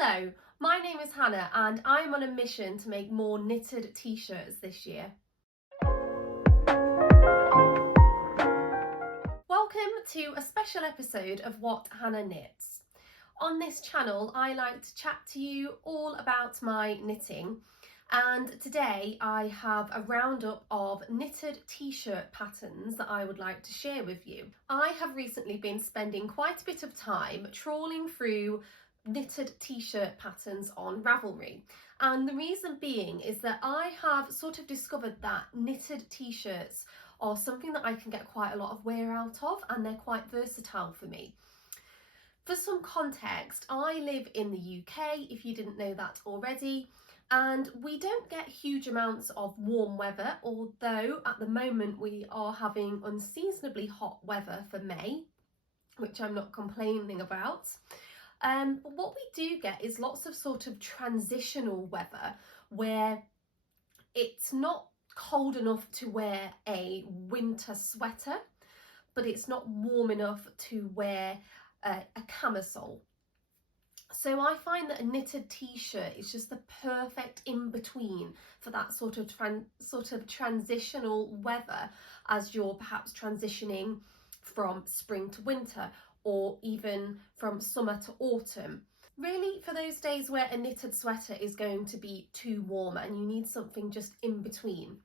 Hello, my name is Hannah and I'm on a mission to make more knitted t-shirts this year. Welcome to a special episode of What Hannah Knits. On this channel I like to chat to you all about my knitting, and today I have a roundup of knitted t-shirt patterns that I would like to share with you. I have recently been spending quite a bit of time trawling through knitted t-shirt patterns on Ravelry, and the reason being is that I have sort of discovered that knitted t-shirts are something that I can get quite a lot of wear out of, and they're quite versatile for me. For some context, I live in the UK, if you didn't know that already, and we don't get huge amounts of warm weather, although at the moment we are having unseasonably hot weather for May, which I'm not complaining about. But what we do get is lots of sort of transitional weather where it's not cold enough to wear a winter sweater, but it's not warm enough to wear a camisole. So I find that a knitted t-shirt is just the perfect in-between for that sort of transitional weather as you're perhaps transitioning from spring to winter, or even from summer to autumn. Really, for those days where a knitted sweater is going to be too warm and you need something just in between.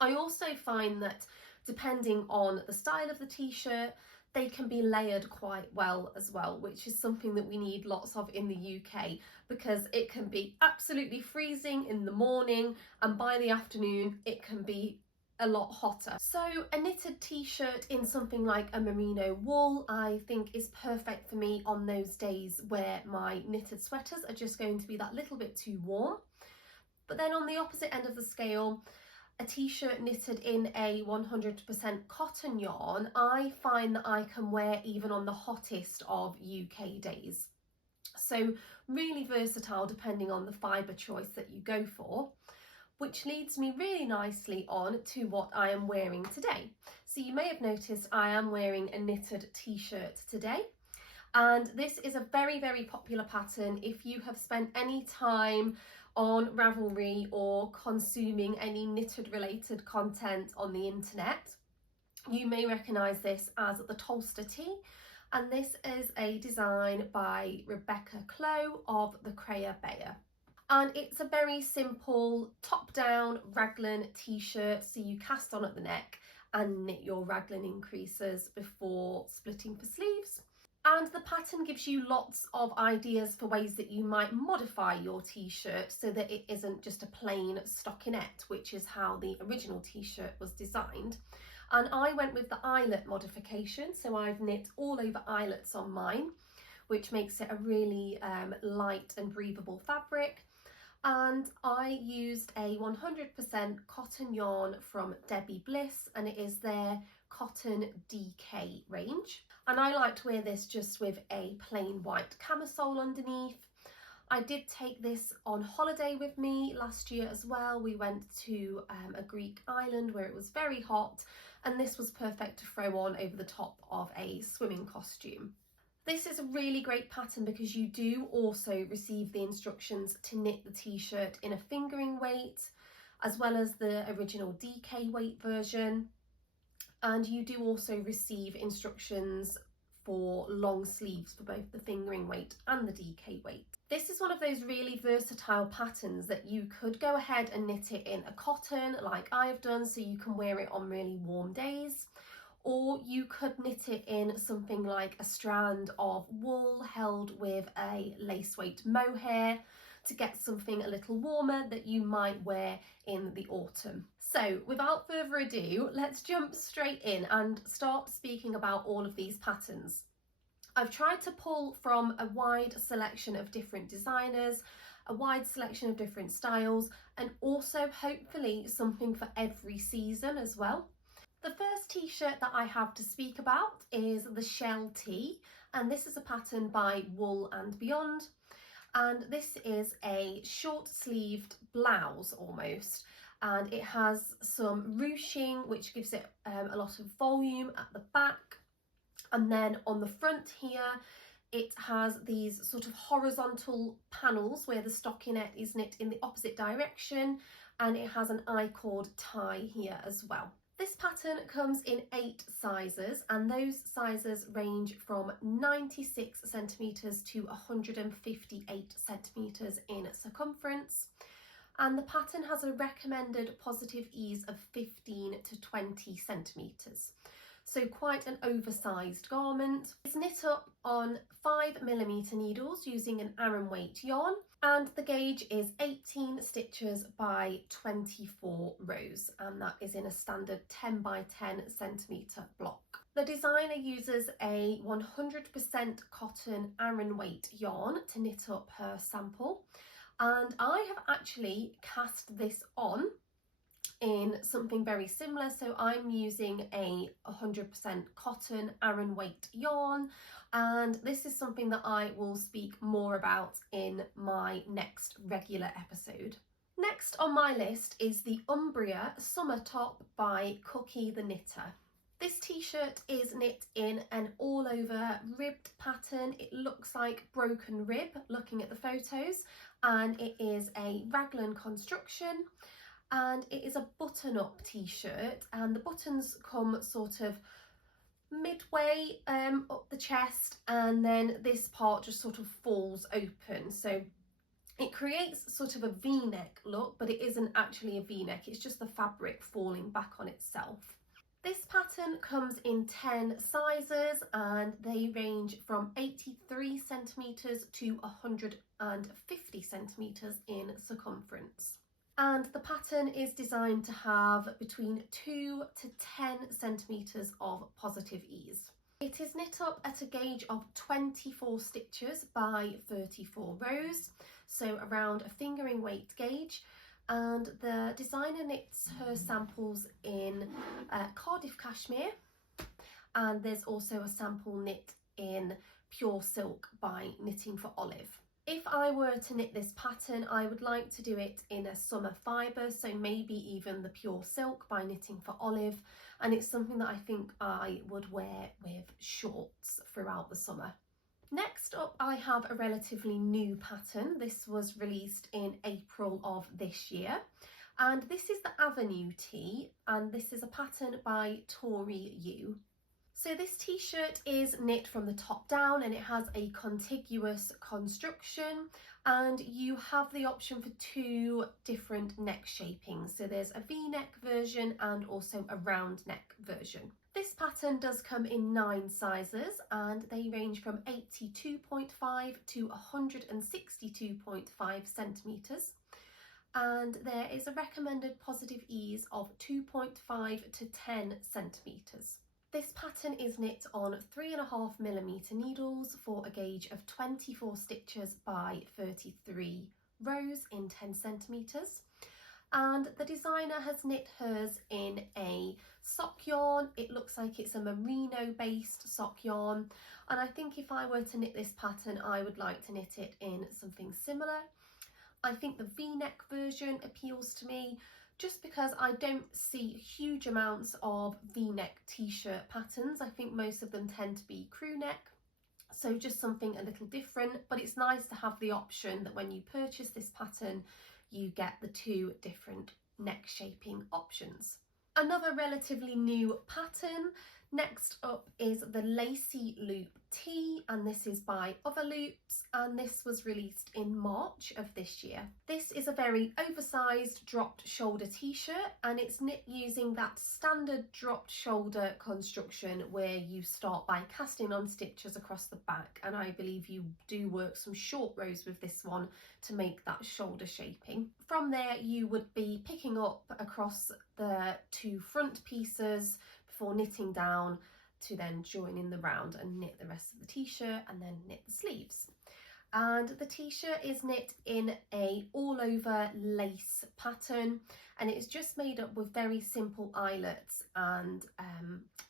I also find that depending on the style of the t-shirt, they can be layered quite well as well, which is something that we need lots of in the UK, because it can be absolutely freezing in the morning and by the afternoon it can be a lot hotter. So a knitted t-shirt in something like a merino wool I think is perfect for me on those days where my knitted sweaters are just going to be that little bit too warm. But then on the opposite end of the scale, a t-shirt knitted in a 100% cotton yarn, I find that I can wear even on the hottest of UK days. So really versatile depending on the fibre choice that you go for. Which leads me really nicely on to what I am wearing today. So you may have noticed I am wearing a knitted t-shirt today, and this is a very, very popular pattern. If you have spent any time on Ravelry or consuming any knitted related content on the internet, you may recognise this as the Tolster tee, and this is a design by Rebecca Clow of the Creya Bayer. And it's a very simple top-down raglan t-shirt, so you cast on at the neck and knit your raglan increases before splitting for sleeves. And the pattern gives you lots of ideas for ways that you might modify your t-shirt so that it isn't just a plain stockinette, which is how the original t-shirt was designed. And I went with the eyelet modification, so I've knit all over eyelets on mine, which makes it a really light and breathable fabric. And I used a 100% cotton yarn from Debbie Bliss, and it is their Cotton DK range. And I like to wear this just with a plain white camisole underneath. I did take this on holiday with me last year as well. We went to a Greek island where it was very hot, and this was perfect to throw on over the top of a swimming costume. This is a really great pattern because you do also receive the instructions to knit the t-shirt in a fingering weight, as well as the original DK weight version. And you do also receive instructions for long sleeves for both the fingering weight and the DK weight. This is one of those really versatile patterns that you could go ahead and knit it in a cotton like I've done, so you can wear it on really warm days. Or you could knit it in something like a strand of wool held with a lace weight mohair to get something a little warmer that you might wear in the autumn. So without further ado, let's jump straight in and start speaking about all of these patterns. I've tried to pull from a wide selection of different designers, a wide selection of different styles, and also hopefully something for every season as well. The first t-shirt that I have to speak about is the Shell Tee, and this is a pattern by Wool and Beyond, and this is a short sleeved blouse almost, and it has some ruching which gives it a lot of volume at the back, and then on the front here It has these sort of horizontal panels where the stockinette is knit in the opposite direction, and it has an I-cord tie here as well. This pattern comes in 8 sizes, and those sizes range from 96 centimetres to 158 centimetres in circumference, and the pattern has a recommended positive ease of 15 to 20 centimetres. So quite an oversized garment. It's knit up on 5mm needles using an Aran weight yarn, and the gauge is 18 stitches by 24 rows, and that is in a standard 10 by 10 centimetre block. The designer uses a 100% cotton Aran weight yarn to knit up her sample, and I have actually cast this on in something very similar. So I'm using a 100% cotton Aran weight yarn, and this is something that I will speak more about in my next regular episode. Next on my list is the Umbria Summer Top by Cookie the Knitter. This t-shirt is knit in an all over ribbed pattern. It looks like broken rib looking at the photos, and it is a raglan construction. And it is a button-up t-shirt, and the buttons come sort of midway up the chest, and then this part just sort of falls open. So it creates sort of a v-neck look, but it isn't actually a v-neck, it's just the fabric falling back on itself. This pattern comes in 10 sizes, and they range from 83 centimetres to 150 centimetres in circumference. And the pattern is designed to have between 2 to 10 centimetres of positive ease. It is knit up at a gauge of 24 stitches by 34 rows, so around a fingering weight gauge, and the designer knits her samples in Cardiff cashmere, and there's also a sample knit in pure silk by Knitting for Olive. If I were to knit this pattern, I would like to do it in a summer fibre, so maybe even the pure silk by Knitting for Olive, and it's something that I think I would wear with shorts throughout the summer. Next up, I have a relatively new pattern. This was released in April of this year, and this is the Avenue tee, and this is a pattern by Tori. So this t-shirt is knit from the top down, and it has a contiguous construction, and you have the option for 2 different neck shapings. So there's a v-neck version and also a round neck version. This pattern does come in 9 sizes, and they range from 82.5 to 162.5 centimetres. And there is a recommended positive ease of 2.5 to 10 centimetres. This pattern is knit on 3.5mm needles for a gauge of 24 stitches by 33 rows in 10 centimetres. And the designer has knit hers in a sock yarn. It looks like it's a merino based sock yarn, and I think if I were to knit this pattern, I would like to knit it in something similar. I think the v-neck version appeals to me, just because I don't see huge amounts of v-neck t-shirt patterns. I think most of them tend to be crew neck, so just something a little different, but it's nice to have the option that when you purchase this pattern, you get the 2 different neck shaping options. Another relatively new pattern next up is the Lacy Loop Tee, and this is by Other Loops, and this was released in March of this year. This is a very oversized dropped shoulder t-shirt, and it's knit using that standard dropped shoulder construction where you start by casting on stitches across the back, and I believe you do work some short rows with this one to make that shoulder shaping. From there you would be picking up across the 2 front pieces before knitting down to then join in the round and knit the rest of the t-shirt and then knit the sleeves. And the t-shirt is knit in a all over lace pattern, and it's just made up with very simple eyelets and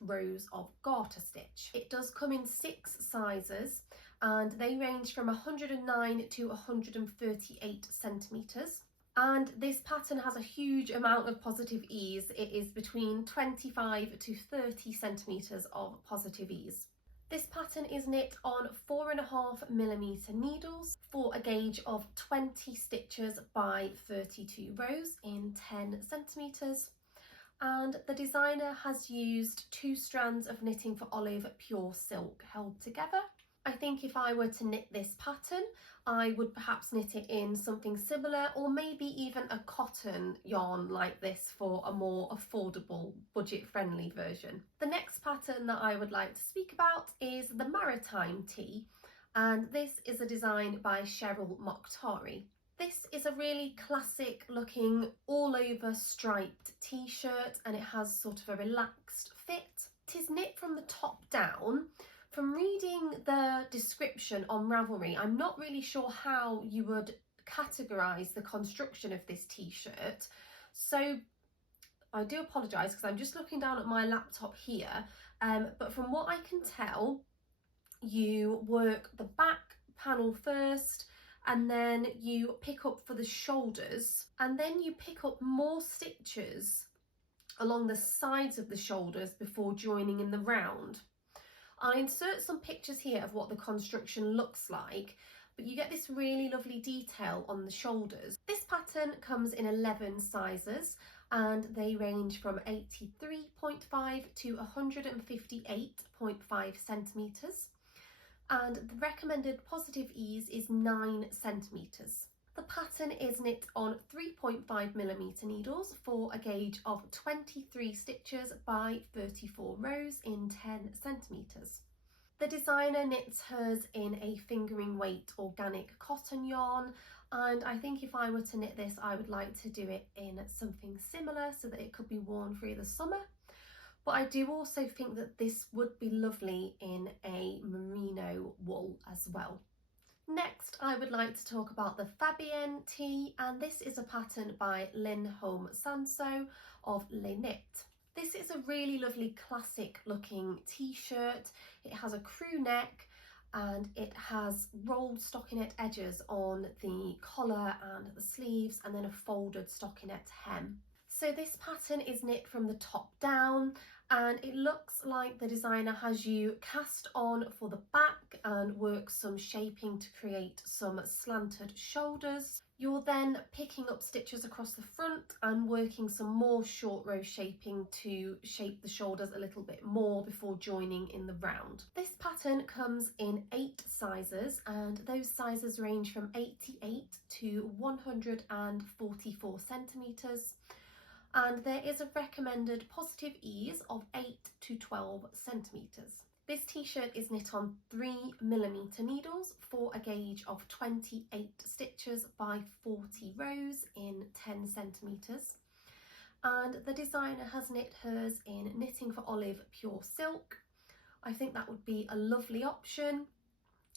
rows of garter stitch. It does come in 6 sizes, and they range from 109 to 138 centimetres. And this pattern has a huge amount of positive ease. It is between 25 to 30 centimetres of positive ease. This pattern is knit on 4.5mm needles for a gauge of 20 stitches by 32 rows in 10 centimetres. And the designer has used 2 strands of knitting for olive pure silk held together. I think if I were to knit this pattern, I would perhaps knit it in something similar, or maybe even a cotton yarn like this for a more affordable, budget-friendly version. The next pattern that I would like to speak about is the Maritime tee, and this is a design by Cheryl Mokhtari. This is a really classic looking all over striped t-shirt, and it has sort of a relaxed fit. It is knit from the top down. From reading the description on Ravelry, I'm not really sure how you would categorise the construction of this t-shirt, so I do apologise because I'm just looking down at my laptop here, but from what I can tell, you work the back panel first, and then you pick up for the shoulders, and then you pick up more stitches along the sides of the shoulders before joining in the round. I'll insert some pictures here of what the construction looks like, but you get this really lovely detail on the shoulders. This pattern comes in 11 sizes, and they range from 83.5 to 158.5 centimetres. And the recommended positive ease is 9 centimetres. The pattern is knit on 3.5mm needles for a gauge of 23 stitches by 34 rows in 10 centimetres. The designer knits hers in a fingering weight organic cotton yarn, and I think if I were to knit this, I would like to do it in something similar so that it could be worn through the summer. But I do also think that this would be lovely in a merino wool as well. Next, I would like to talk about the Fabienne tee, and this is a pattern by Lindholm Sanso of Les Knit. This is a really lovely classic looking t-shirt. It has a crew neck and it has rolled stockinette edges on the collar and the sleeves, and then a folded stockinette hem. So this pattern is knit from the top down, and it looks like the designer has you cast on for the back and work some shaping to create some slanted shoulders. You're then picking up stitches across the front and working some more short row shaping to shape the shoulders a little bit more before joining in the round. This pattern comes in 8 sizes, and those sizes range from 88 to 144 centimetres. And there is a recommended positive ease of 8 to 12 centimetres. This t-shirt is knit on 3mm needles for a gauge of 28 stitches by 40 rows in 10 centimetres. And the designer has knit hers in knitting for olive pure silk. I think that would be a lovely option.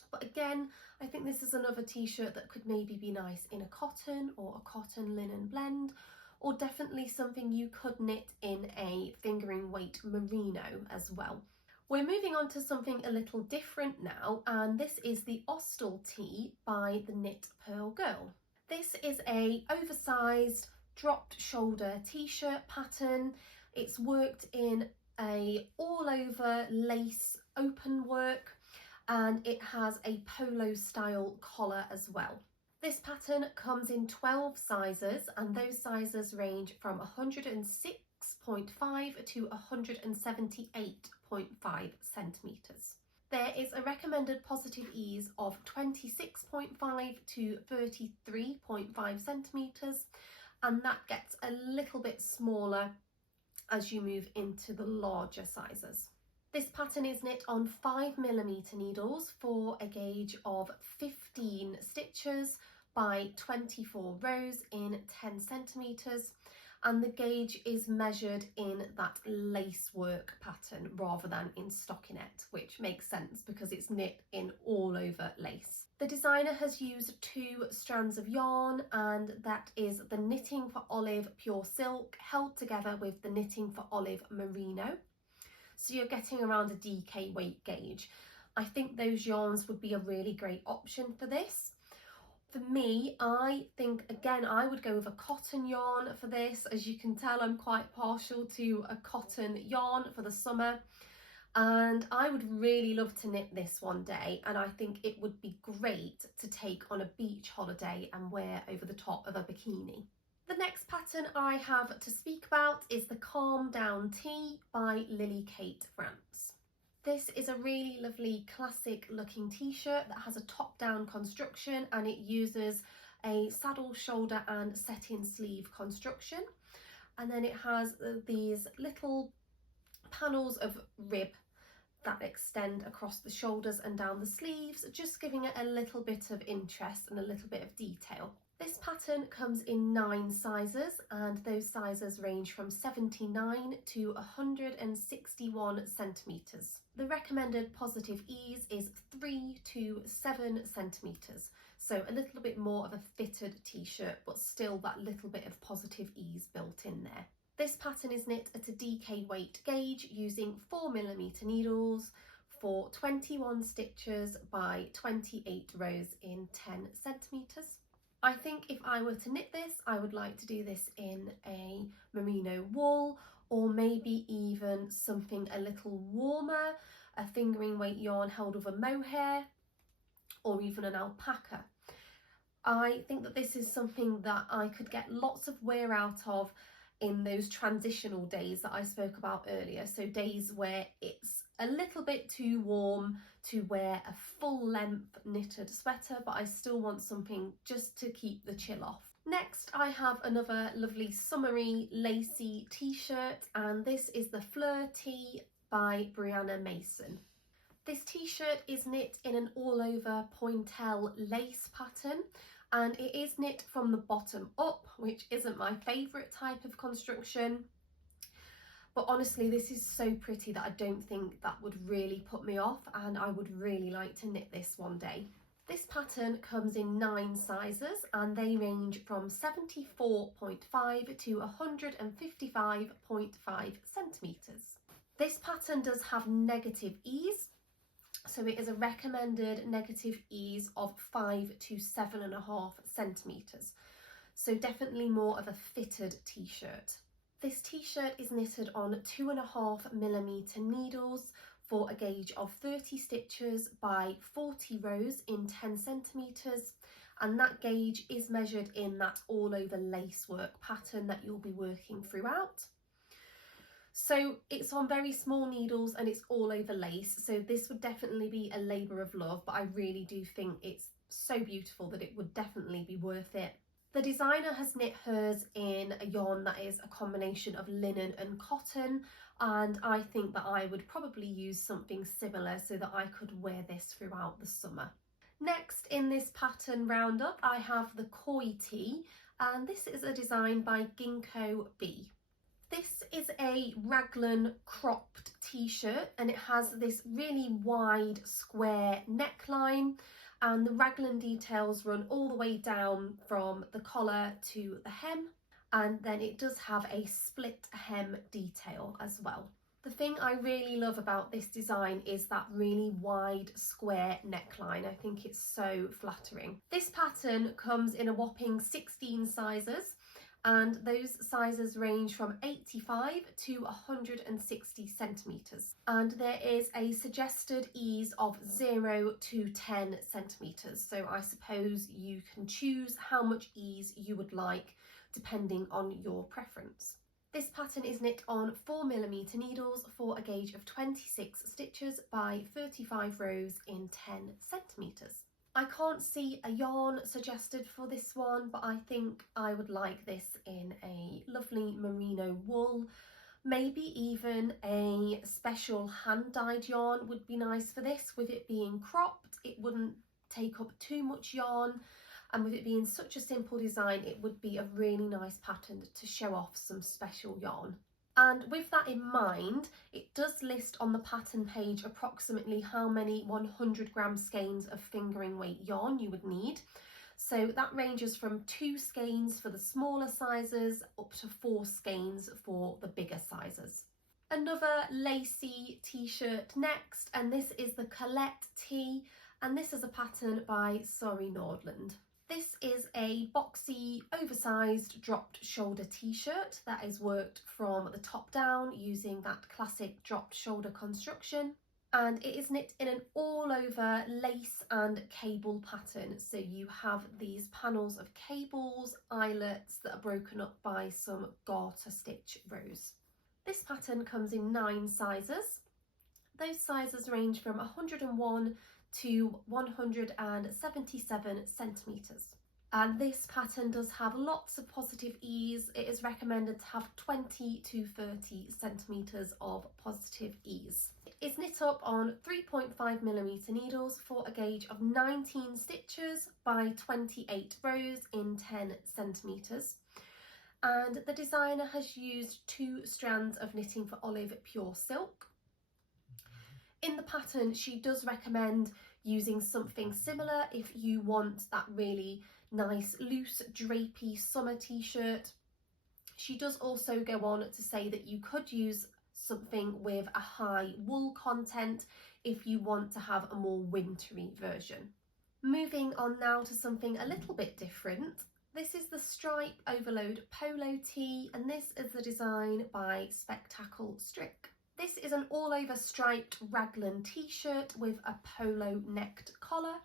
But again, I think this is another t-shirt that could maybe be nice in a cotton or a cotton linen blend, or definitely something you could knit in a fingering weight merino as well. We're moving on to something a little different now, and this is the Austell tee by the Knit Purl Girl. This is a oversized dropped shoulder t-shirt pattern. It's worked in a all over lace open work, and it has a polo style collar as well. This pattern comes in 12 sizes, and those sizes range from 106.5 to 178.5 centimetres. There is a recommended positive ease of 26.5 to 33.5 centimetres, and that gets a little bit smaller as you move into the larger sizes. This pattern is knit on 5mm needles for a gauge of 15 stitches by 24 rows in 10 centimetres, and the gauge is measured in that lace work pattern rather than in stockinette, which makes sense because it's knit in all over lace. The designer has used 2 strands of yarn, and that is the knitting for olive pure silk held together with the knitting for olive merino. So you're getting around a DK weight gauge. I think those yarns would be a really great option for this. For me, I think, again, I would go with a cotton yarn for this. As you can tell, I'm quite partial to a cotton yarn for the summer. and I would really love to knit this one day, and I think it would be great to take on a beach holiday and wear over the top of a bikini. The next pattern I have to speak about is the Calm Down Tee by Lily Kate France. This is a really lovely classic looking t-shirt that has a top down construction, and it uses a saddle, shoulder and set-in sleeve construction, and then it has these little panels of rib that extend across the shoulders and down the sleeves, just giving it a little bit of interest and a little bit of detail. This pattern comes in 9 sizes, and those sizes range from 79 to 161 centimetres. The recommended positive ease is 3 to 7 centimetres, so a little bit more of a fitted t-shirt, but still that little bit of positive ease built in there. This pattern is knit at a DK weight gauge using 4mm needles for 21 stitches by 28 rows in 10 centimetres. I think if I were to knit this, I would like to do this in a merino wool, or maybe even something a little warmer, a fingering weight yarn held with a mohair, or even an alpaca. I think that this is something that I could get lots of wear out of in those transitional days that I spoke about earlier, so days where it's a little bit too warm to wear a full length knitted sweater, but I still want something just to keep the chill off. Next I have another lovely summery lacy t-shirt, and this is the Fleur tee by Brianna Mason. This t-shirt is knit in an all over pointelle lace pattern, and it is knit from the bottom up, which isn't my favourite type of construction, but honestly this is so pretty that I don't think that would really put me off, and I would really like to knit this one day. This pattern comes in 9 sizes, and they range from 74.5 to 155.5 centimetres. This pattern does have negative ease, so it is a recommended negative ease of 5 to 7.5 centimetres, so definitely more of a fitted t-shirt. This t-shirt is knitted on 2.5mm needles for a gauge of 30 stitches by 40 rows in 10 centimetres, and that gauge is measured in that all over lace work pattern that you'll be working throughout. So it's on very small needles and it's all over lace, so this would definitely be a labour of love, but I really do think it's so beautiful that it would definitely be worth it. The designer has knit hers in a yarn that is a combination of linen and cotton, and I think that I would probably use something similar so that I could wear this throughout the summer. Next in this pattern roundup I have the koi tee, and this is a design by Gingko B. This is a raglan cropped t-shirt, and it has this really wide square neckline, and the raglan details run all the way down from the collar to the hem, and then it does have a split hem detail as well. The thing I really love about this design is that really wide square neckline. I think it's so flattering. This pattern comes in a whopping 16 sizes, and those sizes range from 85 to 160 centimetres, and there is a suggested ease of 0 to 10 centimetres, so I suppose you can choose how much ease you would like depending on your preference. This pattern is knit on 4mm needles for a gauge of 26 stitches by 35 rows in 10 centimetres. I can't see a yarn suggested for this one, but I think I would like this in a lovely merino wool. Maybe even a special hand-dyed yarn would be nice for this. With it being cropped, it wouldn't take up too much yarn, and with it being such a simple design, it would be a really nice pattern to show off some special yarn. And with that in mind, it does list on the pattern page approximately how many 100-gram skeins of fingering weight yarn you would need. So that ranges from 2 skeins for the smaller sizes up to 4 skeins for the bigger sizes. Another lacy t-shirt next, and this is the Colette tee, and this is a pattern by Nordlund. This is a a boxy, oversized, dropped shoulder t-shirt that is worked from the top down using that classic dropped shoulder construction. And it is knit in an all over lace and cable pattern. So you have these panels of cables, eyelets that are broken up by some garter stitch rows. This pattern comes in 9 sizes. Those sizes range from 101 to 177 centimetres. And this pattern does have lots of positive ease. It is recommended to have 20 to 30 centimetres of positive ease. It is knit up on 3.5mm needles for a gauge of 19 stitches by 28 rows in 10 centimetres. And the designer has used 2 strands of knitting for olive pure silk. In the pattern, she does recommend using something similar if you want that really nice loose drapey summer t-shirt. She does also go on to say that you could use something with a high wool content if you want to have a more wintry version. Moving on now to something a little bit different. This is the stripe overload polo tee, and this is the design by Spektakelstrik. This is an all-over striped raglan t-shirt with a polo necked collar,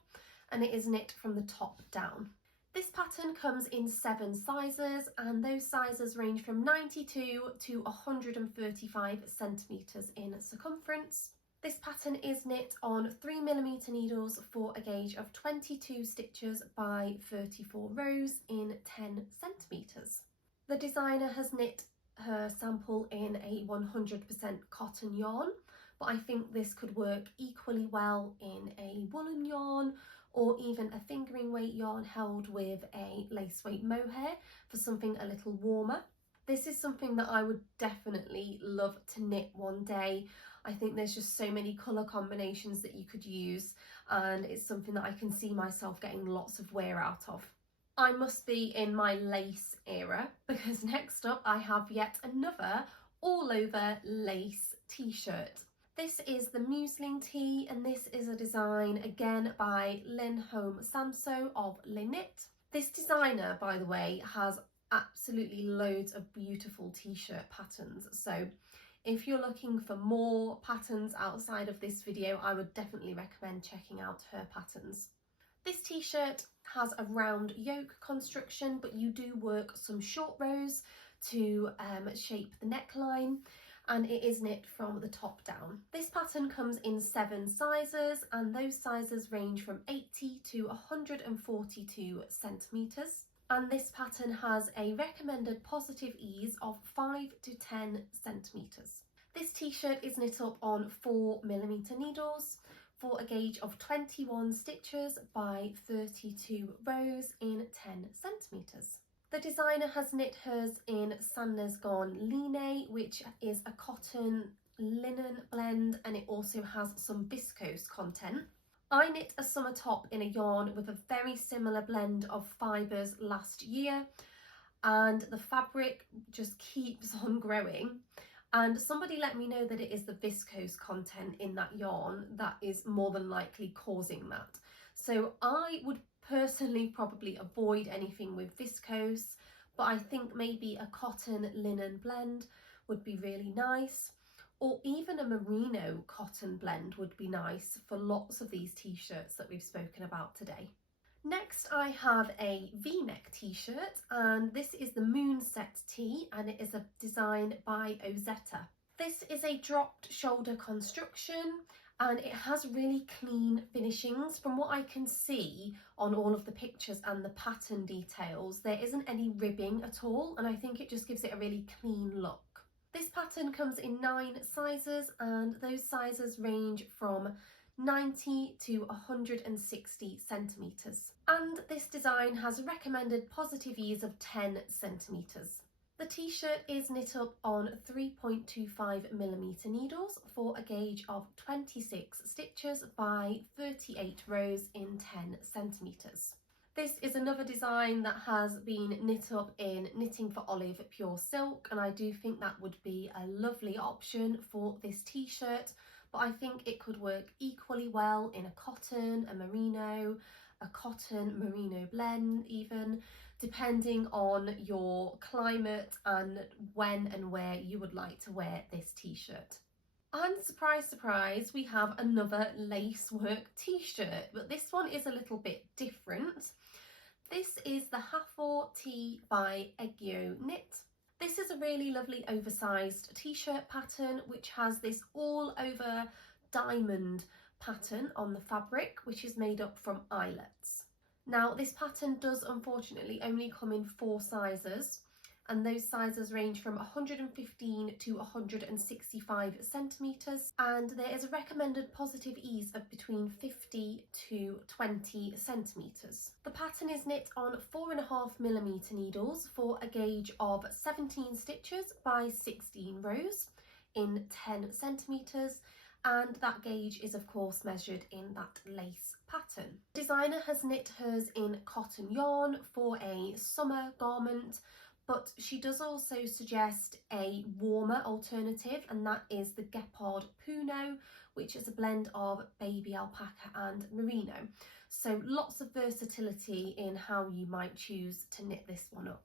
and it is knit from the top down. This pattern comes in 7 sizes, and those sizes range from 92 to 135 centimetres in circumference. This pattern is knit on 3mm needles for a gauge of 22 stitches by 34 rows in 10 centimetres. The designer has knit her sample in a 100% cotton yarn, but I think this could work equally well in a woolen yarn or even a fingering weight yarn held with a lace weight mohair for something a little warmer. This is something that I would definitely love to knit one day. I think there's just so many colour combinations that you could use, and it's something that I can see myself getting lots of wear out of. I must be in my lace era, because next up I have yet another all over lace t-shirt. This is the musling tee, and this is a design again by Lindholm Samso of Le Knit. This designer, by the way, has absolutely loads of beautiful t-shirt patterns, so if you're looking for more patterns outside of this video, I would definitely recommend checking out her patterns. This t-shirt has a round yoke construction, but you do work some short rows to shape the neckline, and it is knit from the top down. This pattern comes in 7 sizes, and those sizes range from 80 to 142 centimetres. And this pattern has a recommended positive ease of 5 to 10 centimetres. This t-shirt is knit up on 4mm needles for a gauge of 21 stitches by 32 rows in 10 centimetres. The designer has knit hers in Sanne's Gaughan Line, which is a cotton linen blend, and it also has some viscose content. I knit a summer top in a yarn with a very similar blend of fibres last year, and the fabric just keeps on growing. And somebody let me know that it is the viscose content in that yarn that is more than likely causing that. So I would personally probably avoid anything with viscose, but I think maybe a cotton linen blend would be really nice, or even a merino cotton blend would be nice for lots of these t-shirts that we've spoken about today. Next I have a v-neck t-shirt, and this is the Moonset tee, and it is a design by Ozetta. This is a dropped shoulder construction, and it has really clean finishings. From what I can see on all of the pictures and the pattern details, there isn't any ribbing at all, and I think it just gives it a really clean look. This pattern comes in 9 sizes, and those sizes range from 90 to 160 centimetres. And this design has a recommended positive ease of 10 centimetres. The t-shirt is knit up on 3.25mm needles for a gauge of 26 stitches by 38 rows in 10 centimetres. This is another design that has been knit up in Knitting for Olive pure silk, and I do think that would be a lovely option for this t-shirt, but I think it could work equally well in a cotton, a merino, a cotton merino blend even, depending on your climate and when and where you would like to wear this t-shirt. And surprise, surprise, we have another lacework t-shirt, but this one is a little bit different. This is the Hathor tee by Aegyo knit. This is a really lovely oversized t-shirt pattern which has this all over diamond pattern on the fabric, which is made up from eyelets. Now this pattern does unfortunately only come in 4 sizes, and those sizes range from 115 to 165 centimetres, and there is a recommended positive ease of between 50 to 20 centimetres. The pattern is knit on 4.5mm needles for a gauge of 17 stitches by 16 rows in 10 centimetres, and that gauge is of course measured in that lace pattern. The designer has knit hers in cotton yarn for a summer garment, but she does also suggest a warmer alternative, and that is the Gepard Puno, which is a blend of baby alpaca and merino. So lots of versatility in how you might choose to knit this one up.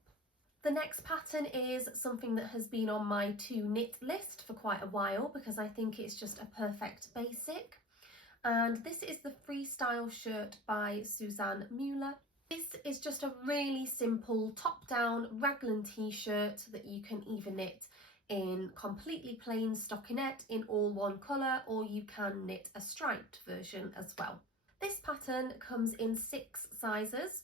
The next pattern is something that has been on my to knit list for quite a while because I think it's just a perfect basic. And this is the Freestyle shirt by Susanne Muller. This is just a really simple top-down raglan t-shirt that you can either knit in completely plain stockinette in all one colour, or you can knit a striped version as well. This pattern comes in 6 sizes.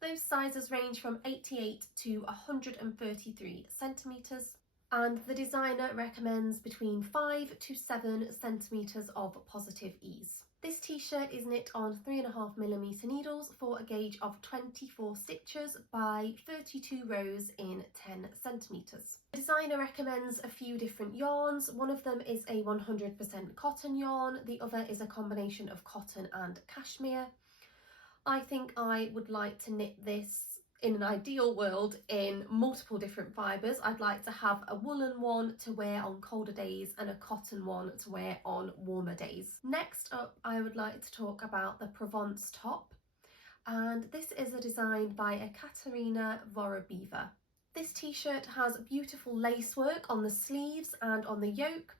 Those sizes range from 88 to 133 centimetres, and the designer recommends between 5 to 7 centimetres of positive ease. This t-shirt is knit on 3.5mm needles for a gauge of 24 stitches by 32 rows in 10 centimetres. The designer recommends a few different yarns. One of them is a 100% cotton yarn, the other is a combination of cotton and cashmere. I think I would like to knit this in an ideal world in multiple different fibres. I'd like to have a woolen one to wear on colder days and a cotton one to wear on warmer days. Next up, I would like to talk about the Provence top, and this is a design by Ekaterina vorobeva. This t-shirt has beautiful lace work on the sleeves and on the yoke.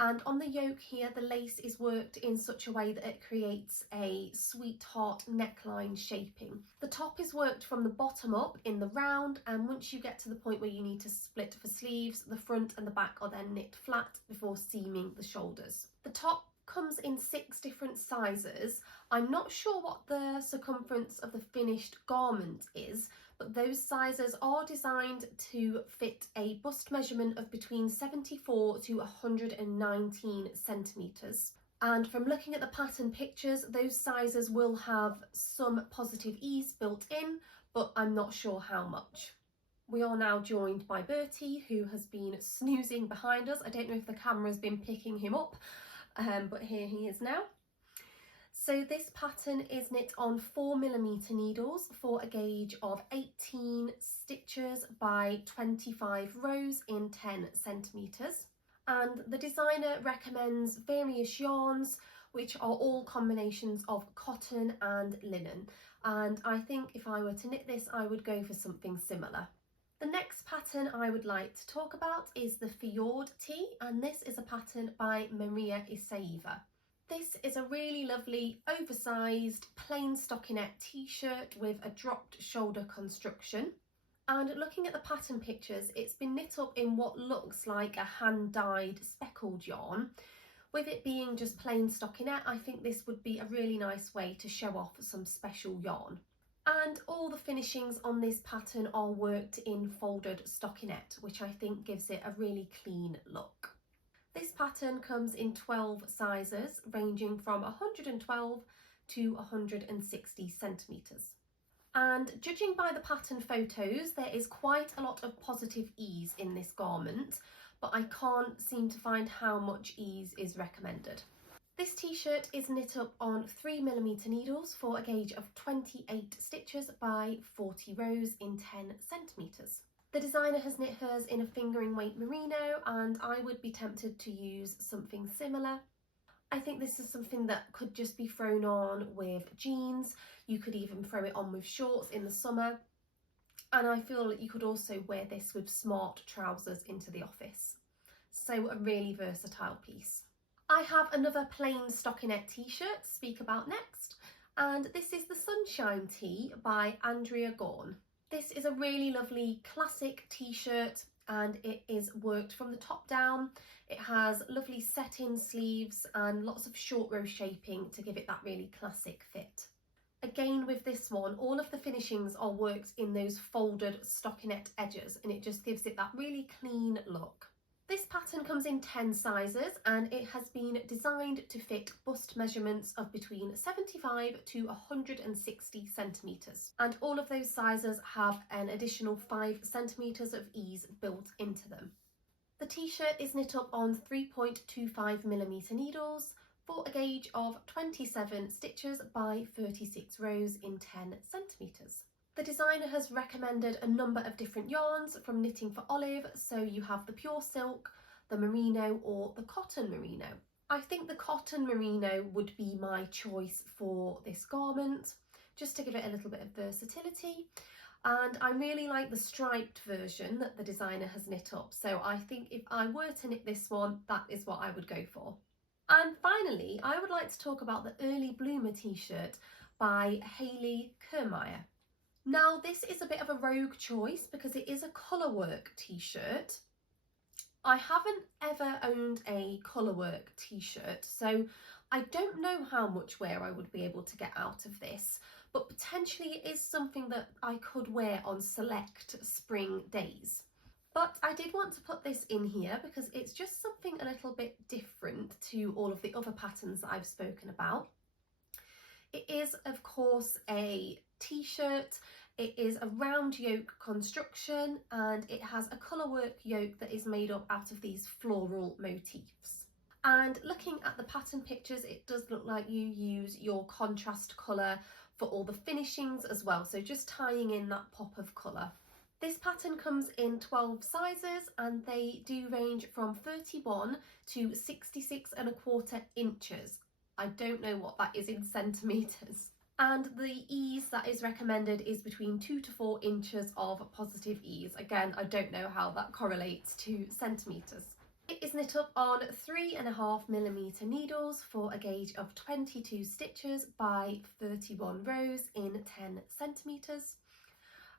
And on the yoke here, the lace is worked in such a way that it creates a sweetheart neckline shaping. The top is worked from the bottom up in the round, and once you get to the point where you need to split for sleeves, the front and the back are then knit flat before seaming the shoulders. The top comes in 6 different sizes. I'm not sure what the circumference of the finished garment is, but those sizes are designed to fit a bust measurement of between 74 to 119 centimetres. And from looking at the pattern pictures, those sizes will have some positive ease built in, but I'm not sure how much. We are now joined by Bertie, who has been snoozing behind us. I don't know if the camera's been picking him up, but here he is now. So this pattern is knit on 4mm needles for a gauge of 18 stitches by 25 rows in 10 centimetres. And the designer recommends various yarns, which are all combinations of cotton and linen. And I think if I were to knit this, I would go for something similar. The next pattern I would like to talk about is the Fjord tee, and this is a pattern by isaeva. This is a really lovely oversized plain stockinette t-shirt with a dropped shoulder construction. And looking at the pattern pictures, it's been knit up in what looks like a hand-dyed speckled yarn. With it being just plain stockinette, I think this would be a really nice way to show off some special yarn. And all the finishings on this pattern are worked in folded stockinette, which I think gives it a really clean look. This pattern comes in 12 sizes, ranging from 112 to 160 centimetres. And judging by the pattern photos, there is quite a lot of positive ease in this garment, but I can't seem to find how much ease is recommended. This t-shirt is knit up on 3mm needles for a gauge of 28 stitches by 40 rows in 10 centimetres. The designer has knit hers in a fingering weight merino, and I would be tempted to use something similar. I think this is something that could just be thrown on with jeans. You could even throw it on with shorts in the summer. And I feel that you could also wear this with smart trousers into the office. So a really versatile piece. I have another plain stockinette t-shirt to speak about next. And this is the Sunshine Tee by Andrea Gaughan. This is a really lovely classic t-shirt and it is worked from the top down. It has lovely set-in sleeves and lots of short row shaping to give it that really classic fit. Again with this one, all of the finishings are worked in those folded stockinette edges and it just gives it that really clean look. This pattern comes in 10 sizes and it has been designed to fit bust measurements of between 75 to 160 centimetres. And all of those sizes have an additional 5 centimetres of ease built into them. The t-shirt is knit up on 3.25mm needles for a gauge of 27 stitches by 36 rows in 10 centimetres. The designer has recommended a number of different yarns from Knitting for Olive, so you have the pure silk, the merino or the cotton merino. I think the cotton merino would be my choice for this garment, just to give it a little bit of versatility. And I really like the striped version that the designer has knit up, so I think if I were to knit this one, that is what I would go for. And finally, I would like to talk about the Early Bloomer t-shirt by Hayley Kermeyer. Now this is a bit of a rogue choice because it is a colourwork t-shirt. I haven't ever owned a colourwork t-shirt, so I don't know how much wear I would be able to get out of this, but potentially it is something that I could wear on select spring days. But I did want to put this in here because it's just something a little bit different to all of the other patterns that I've spoken about. It is, of course, a t-shirt. It is a round yoke construction and it has a colourwork yoke that is made up out of these floral motifs. And looking at the pattern pictures, it does look like you use your contrast colour for all the finishings as well, so just tying in that pop of colour. This pattern comes in 12 sizes and they do range from 31 to 66¼ inches. I don't know what that is in centimetres. And the ease that is recommended is between 2 to 4 inches of positive ease. Again, I don't know how that correlates to centimetres. It is knit up on 3.5mm needles for a gauge of 22 stitches by 31 rows in 10 centimetres.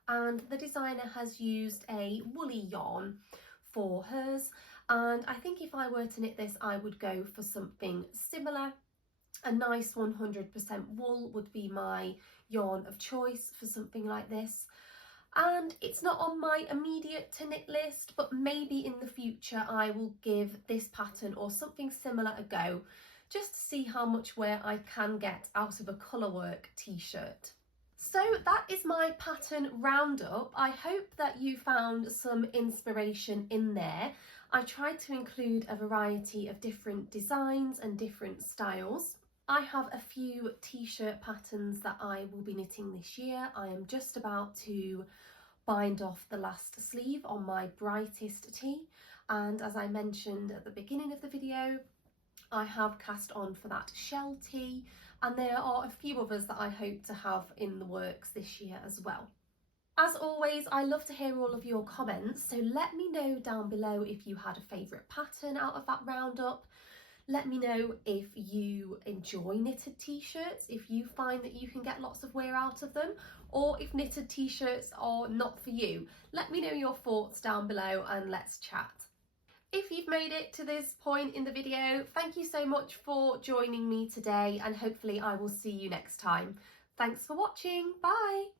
And the designer has used a woolly yarn for hers. And I think if I were to knit this, I would go for something similar. A nice 100% wool would be my yarn of choice for something like this. And it's not on my immediate to knit list, but maybe in the future I will give this pattern or something similar a go, just to see how much wear I can get out of a colourwork t-shirt. So that is my pattern roundup. I hope that you found some inspiration in there. I tried to include a variety of different designs and different styles. I have a few t-shirt patterns that I will be knitting this year. I am just about to bind off the last sleeve on my brightest tee, and as I mentioned at the beginning of the video, I have cast on for that shell tee, and there are a few others that I hope to have in the works this year as well. As always, I love to hear all of your comments, so let me know down below if you had a favourite pattern out of that roundup. Let me know if you enjoy knitted t-shirts, if you find that you can get lots of wear out of them, or if knitted t-shirts are not for you. Let me know your thoughts down below and let's chat. If you've made it to this point in the video, thank you so much for joining me today, and hopefully I will see you next time. Thanks for watching, bye!